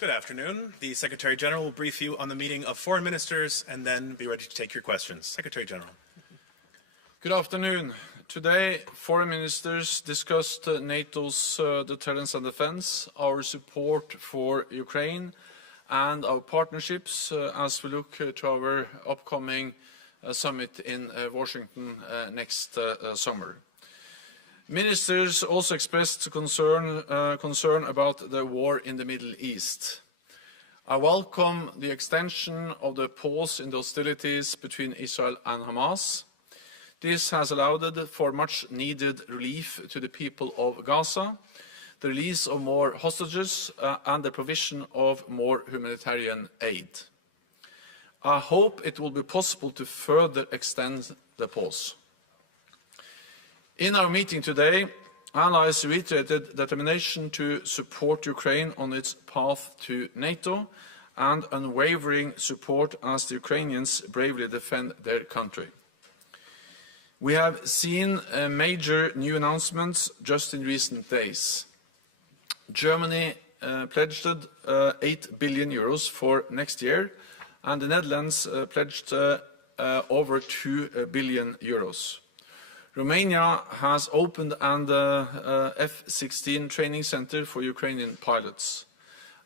Good afternoon. The Secretary General will brief you on the meeting of foreign ministers and then be ready to take your questions. Secretary General. Good afternoon. Today, foreign ministers discussed NATO's deterrence and defense, our support for Ukraine, and our partnerships as we look to our upcoming summit in Washington next summer. Ministers also expressed concern about the war in the Middle East. I welcome the extension of the pause in the hostilities between Israel and Hamas. This has allowed for much needed relief to the people of Gaza, the release of more hostages, and the provision of more humanitarian aid. I hope it will be possible to further extend the pause. In our meeting today, allies reiterated determination to support Ukraine on its path to NATO and unwavering support as the Ukrainians bravely defend their country. We have seen major new announcements just in recent days. Germany pledged 8 billion euros for next year, and the Netherlands pledged over 2 billion euros. Romania has opened an F-16 training center for Ukrainian pilots.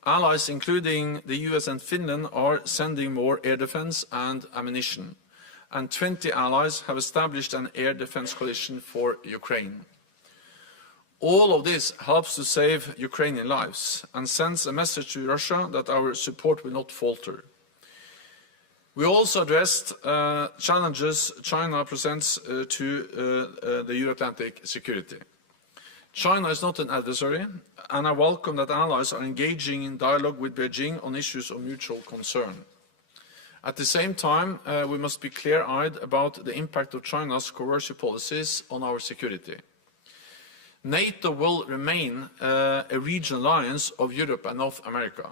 Allies, including the US and Finland, are sending more air defense and ammunition. And 20 allies have established an air defense coalition for Ukraine. All of this helps to save Ukrainian lives and sends a message to Russia that our support will not falter. We also addressed challenges China presents to the Euro-Atlantic security. China is not an adversary, and I welcome that allies are engaging in dialogue with Beijing on issues of mutual concern. At the same time, we must be clear-eyed about the impact of China's coercive policies on our security. NATO will remain a regional alliance of Europe and North America,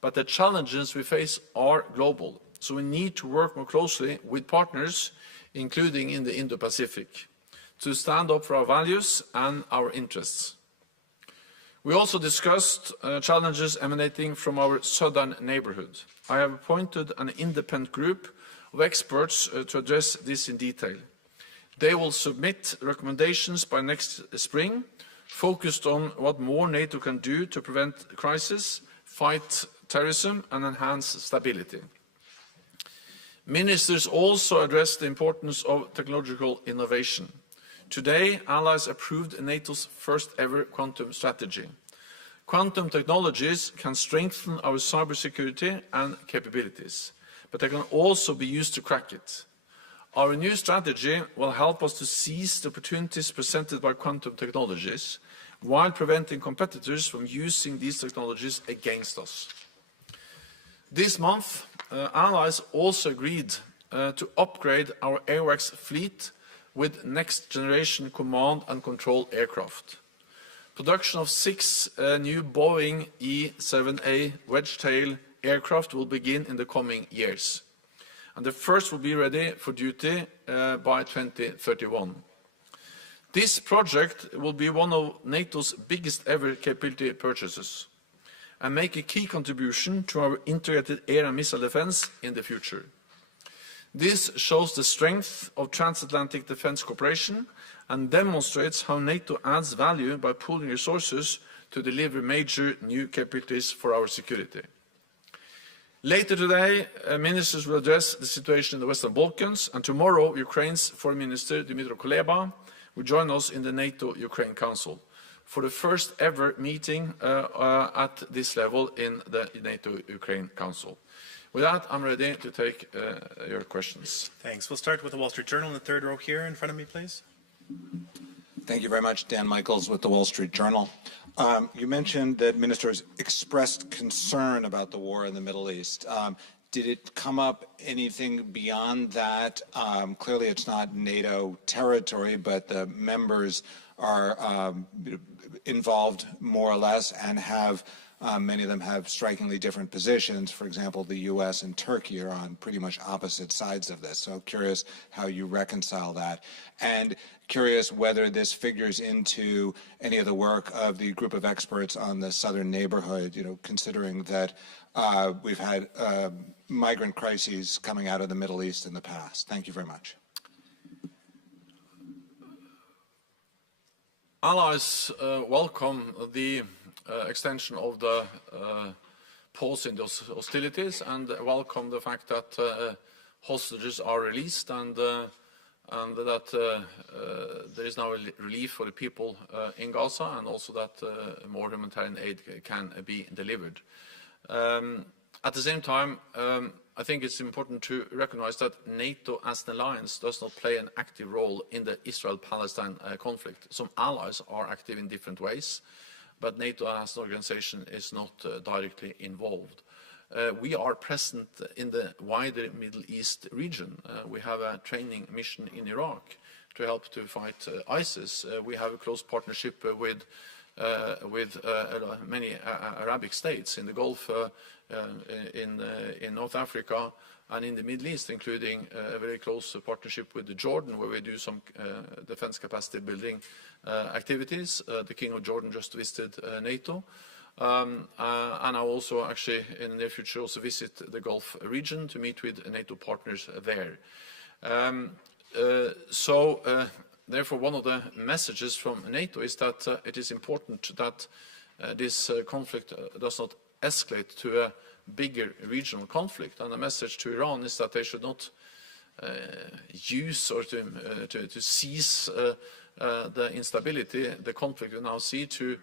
but the challenges we face are global. So we need to work more closely with partners, including in the Indo-Pacific, to stand up for our values and our interests. We also discussed challenges emanating from our southern neighborhood. I have appointed an independent group of experts to address this in detail. They will submit recommendations by next spring, focused on what more NATO can do to prevent crisis, fight terrorism, and enhance stability. Ministers also addressed the importance of technological innovation. Today, allies approved NATO's first ever quantum strategy. Quantum technologies can strengthen our cybersecurity and capabilities, but they can also be used to crack it. Our new strategy will help us to seize the opportunities presented by quantum technologies, while preventing competitors from using these technologies against us. This month, allies also agreed to upgrade our AWACS fleet with next-generation command and control aircraft. Production of 6 new Boeing E-7A wedge-tail aircraft will begin in the coming years, and the first will be ready for duty by 2031. This project will be one of NATO's biggest ever capability purchases and make a key contribution to our integrated air and missile defense in the future. This shows the strength of transatlantic defense cooperation and demonstrates how NATO adds value by pooling resources to deliver major new capabilities for our security. Later today, ministers will address the situation in the Western Balkans, and tomorrow Ukraine's Foreign Minister Dmytro Kuleba will join us in the NATO-Ukraine Council for the first ever meeting at this level in the NATO-Ukraine Council. With that, I'm ready to take your questions. Thanks. We'll start with the Wall Street Journal in the third row here in front of me, please. Thank you very much. Dan Michaels with the Wall Street Journal. You mentioned that ministers expressed concern about the war in the Middle East. Did it come up anything beyond that? Clearly, it's not NATO territory, but the members are involved more or less and have Many of them have strikingly different positions. For example, the U.S. and Turkey are on pretty much opposite sides of this. So curious how you reconcile that. And curious whether this figures into any of the work of the group of experts on the southern neighborhood, considering that we've had migrant crises coming out of the Middle East in the past. Thank you very much. Allies welcome the extension of the pause in those hostilities and welcome the fact that hostages are released and that there is now relief for the people in Gaza, and also that more humanitarian aid can be delivered. At the same time, I think it's important to recognize that NATO as an alliance does not play an active role in the Israel-Palestine conflict. Some allies are active in different ways, but NATO as an organization is not directly involved. We are present in the wider Middle East region. We have a training mission in Iraq to help to fight ISIS. We have a close partnership with many Arabic states in the Gulf, in North Africa, and in the Middle East, including a very close partnership with Jordan, where we do some defense capacity building activities. The King of Jordan just visited NATO. And I also actually in the near future also visit the Gulf region to meet with NATO partners there. Therefore, one of the messages from NATO is that it is important that this conflict does not escalate to a bigger regional conflict. And the message to Iran is that they should not use or to seize the instability, the conflict we now see, to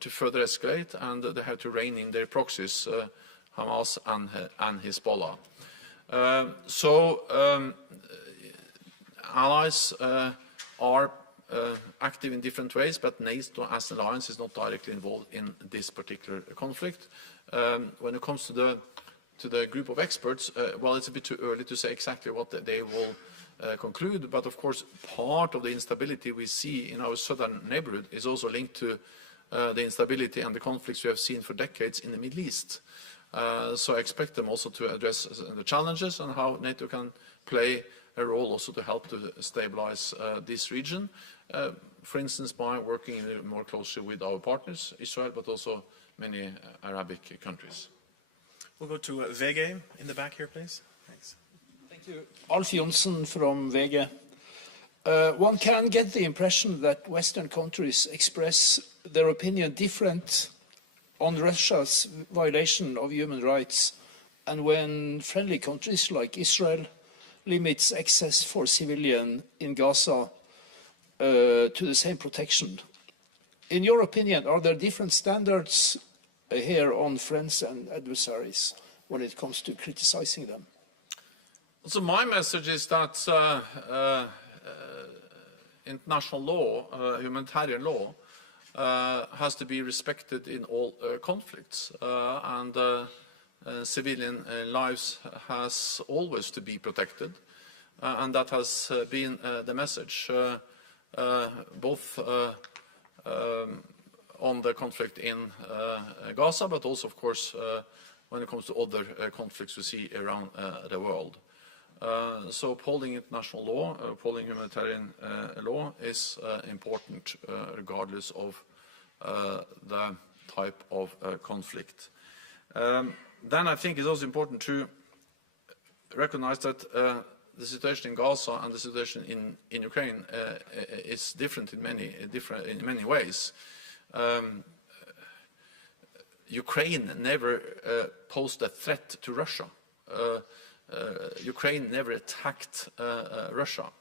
further escalate, and they have to rein in their proxies, Hamas and Hezbollah. Allies are active in different ways, but NATO as an alliance is not directly involved in this particular conflict. When it comes to the group of experts, well, it's a bit too early to say exactly what they will conclude, but of course part of the instability we see in our southern neighborhood is also linked to the instability and the conflicts we have seen for decades in the Middle East. So I expect them also to address the challenges and how NATO can play a role also to help to stabilize this region, for instance, by working more closely with our partners, Israel, but also many Arabic countries. We'll go to VG in the back here, please. Thanks. Thank you. Alf Johnsen from VG. One can get the impression that Western countries express their opinion different on Russia's violation of human rights, and when friendly countries like Israel limits access for civilians in Gaza to the same protection. In your opinion, are there different standards here on friends and adversaries when it comes to criticizing them? So my message is that international law, humanitarian law, has to be respected in all conflicts, and civilian lives has always to be protected, and that has been the message, both on the conflict in Gaza, but also, of course, when it comes to other conflicts we see around the world. So upholding international law, upholding humanitarian law is important regardless of the type of conflict. Then I think it's also important to recognize that the situation in Gaza and the situation in Ukraine is different in many ways. Ukraine never posed a threat to Russia. Ukraine never attacked Russia.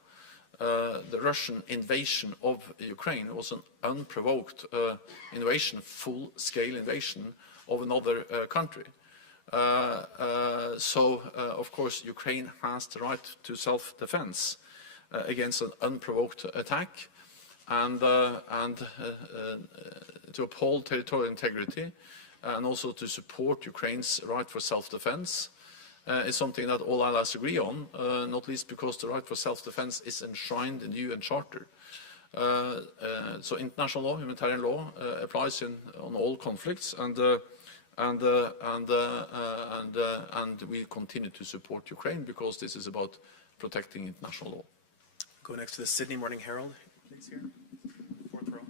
The Russian invasion of Ukraine was an unprovoked invasion, full-scale invasion of another country. Of course, Ukraine has the right to self-defense against an unprovoked attack, and to uphold territorial integrity, and also to support Ukraine's right for self-defense is something that all allies agree on, not least because the right for self-defense is enshrined in the UN Charter. So international law, humanitarian law, applies on all conflicts, and we continue to support Ukraine because this is about protecting international law. Go next to the Sydney Morning Herald, please, here. Fourth row.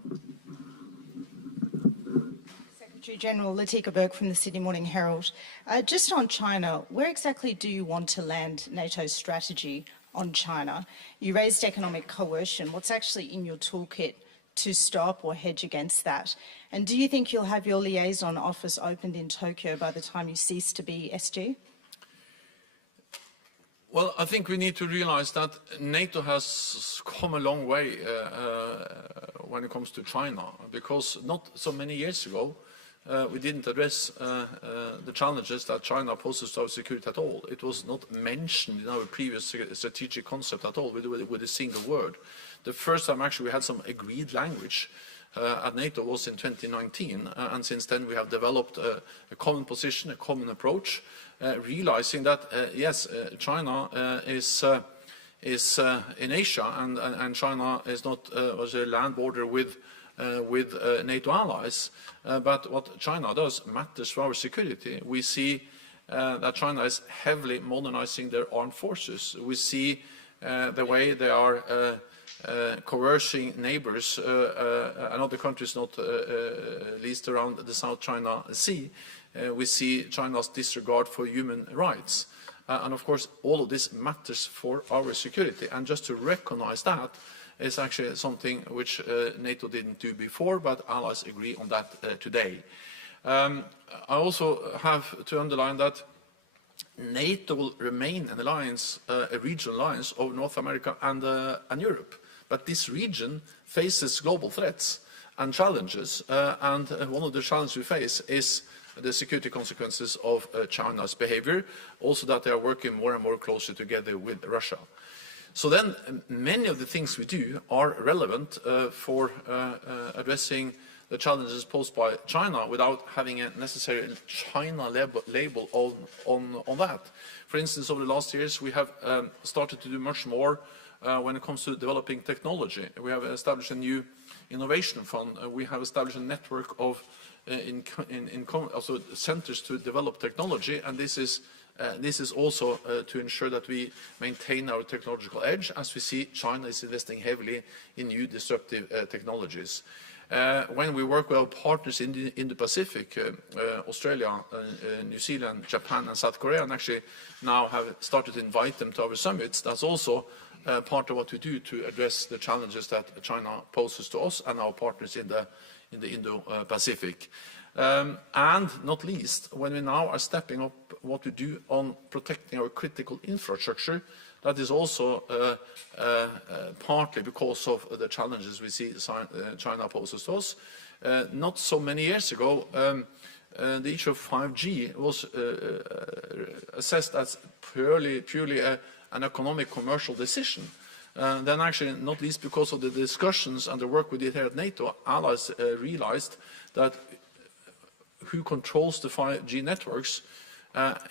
Secretary General Latika Berg from the Sydney Morning Herald. Just on China, where exactly do you want to land NATO's strategy on China? You raised economic coercion. What's actually in your toolkit to stop or hedge against that? And do you think you'll have your liaison office opened in Tokyo by the time you cease to be SG? Well, I think we need to realize that NATO has come a long way when it comes to China, because not so many years ago, we didn't address the challenges that China poses to our security at all. It was not mentioned in our previous strategic concept at all with a single word. The first time actually we had some agreed language at NATO was in 2019, and since then we have developed a common position, a common approach, realizing that yes, China is in Asia, and China is not was a land border with NATO allies, but what China does matters for our security. We see that China is heavily modernizing their armed forces. We see the way they are coercing neighbors and other countries, not least around the South China Sea. We see China's disregard for human rights. And of course, all of this matters for our security. And just to recognize that is actually something which NATO didn't do before, but allies agree on that today. I also have to underline that NATO will remain an alliance, a regional alliance of North America and Europe. But this region faces global threats and challenges, and one of the challenges we face is the security consequences of China's behavior, also that they are working more and more closely together with Russia. So then many of the things we do are relevant for addressing the challenges posed by China without having a necessary China label on that. For instance, over the last years, we have started to do much more when it comes to developing technology. We have established a new innovation fund. We have established a network of also centers to develop technology, and this is also to ensure that we maintain our technological edge, as we see China is investing heavily in new disruptive technologies. When we work with our partners in the Pacific, Australia, New Zealand, Japan and South Korea, and actually now have started to invite them to our summits, that's also part of what we do to address the challenges that China poses to us and our partners in the Indo-Pacific. And not least, when we now are stepping up what we do on protecting our critical infrastructure, that is also partly because of the challenges we see China poses to us. Not so many years ago, the issue of 5G was assessed as purely an economic commercial decision. Then actually, not least because of the discussions and the work we did here at NATO, allies realized that who controls the 5G networks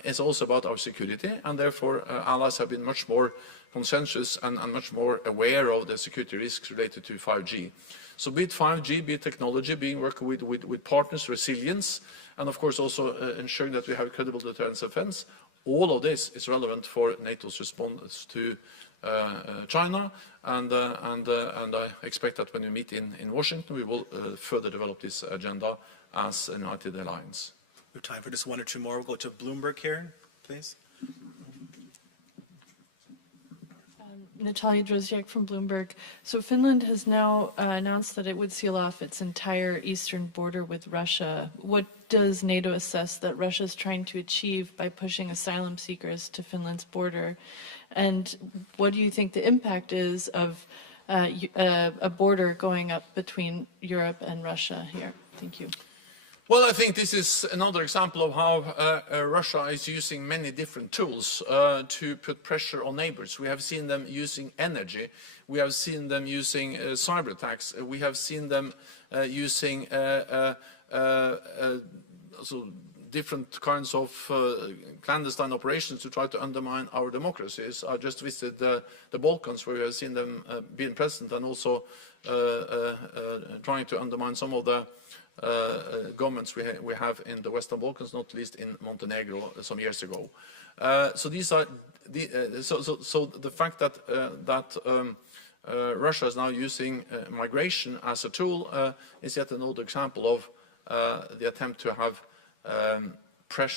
is also about our security, and therefore allies have been much more consensus and much more aware of the security risks related to 5G. So be it 5G, be it technology, being working with partners, resilience, and of course also ensuring that we have credible deterrence defense, all of this is relevant for NATO's response to China, and I expect that when we meet in Washington, we will further develop this agenda as a United Alliance. We have time for just one or two more. We'll go to Bloomberg here, please. Natalia Drozdyak from Bloomberg. So Finland has now announced that it would seal off its entire eastern border with Russia. What does NATO assess that Russia is trying to achieve by pushing asylum seekers to Finland's border? And what do you think the impact is of a border going up between Europe and Russia here? Thank you. Well, I think this is another example of how Russia is using many different tools to put pressure on neighbors. We have seen them using energy. We have seen them using cyber attacks. We have seen them using different kinds of clandestine operations to try to undermine our democracies. I just visited the Balkans, where we have seen them being present and also trying to undermine some of the governments we have in the Western Balkans, not least in Montenegro some years ago. So these are so the fact that Russia is now using migration as a tool is yet another example of the attempt to have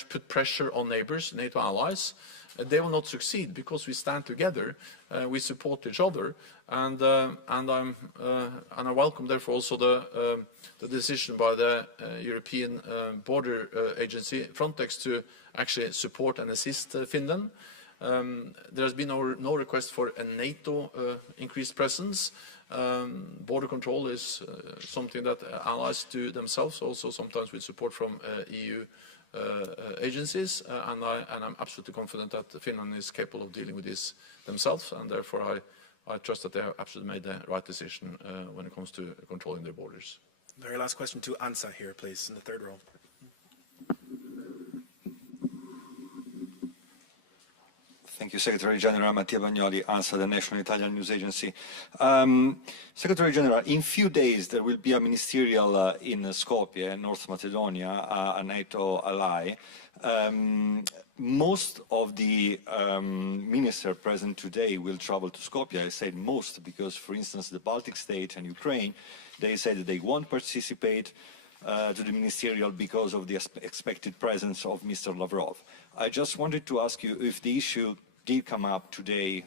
put pressure on neighbors, NATO allies. They will not succeed because we stand together, we support each other, and I welcome therefore also the decision by the European Border Agency, Frontex, to actually support and assist Finland. There has been no request for a NATO increased presence. Border control is something that allies do themselves, also sometimes with support from EU agencies, and I'm absolutely confident that Finland is capable of dealing with this themselves, and therefore I trust that they have absolutely made the right decision when it comes to controlling their borders. Very last question to Ansa here, please, in the third row. Thank you, Secretary General. Mattia Bagnoli, ANSA, the National Italian News Agency. Secretary General, in few days there will be a ministerial in Skopje, North Macedonia, a NATO ally. Most of the ministers present today will travel to Skopje. I said most because, for instance, the Baltic states and Ukraine, they said that they won't participate to the ministerial because of the expected presence of Mr. Lavrov. I just wanted to ask you if the issue did come up today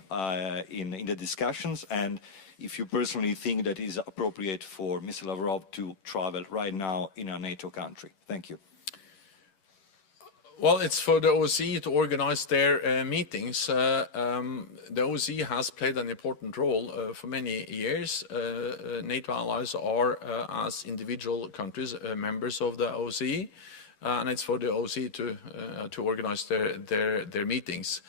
in the discussions, and if you personally think that it is appropriate for Mr. Lavrov to travel right now in a NATO country. Thank you. Well, it's for the OSCE to organize their meetings. The OSCE has played an important role for many years. NATO allies are, as individual countries, members of the OSCE, and it's for the OSCE to organize their meetings.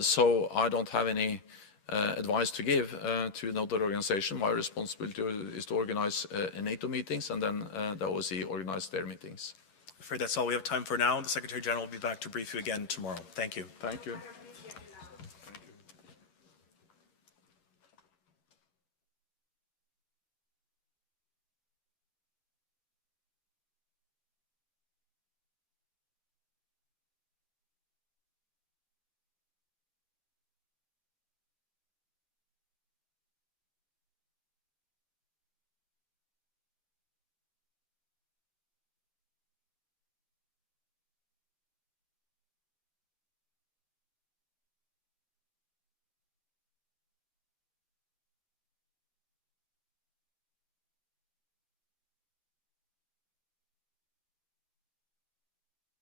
So I don't have any advice to give to another organization. My responsibility is to organize NATO meetings, and then the OSCE organize their meetings. I'm afraid that's all we have time for now. The Secretary General will be back to brief you again tomorrow. Thank you. Thank you.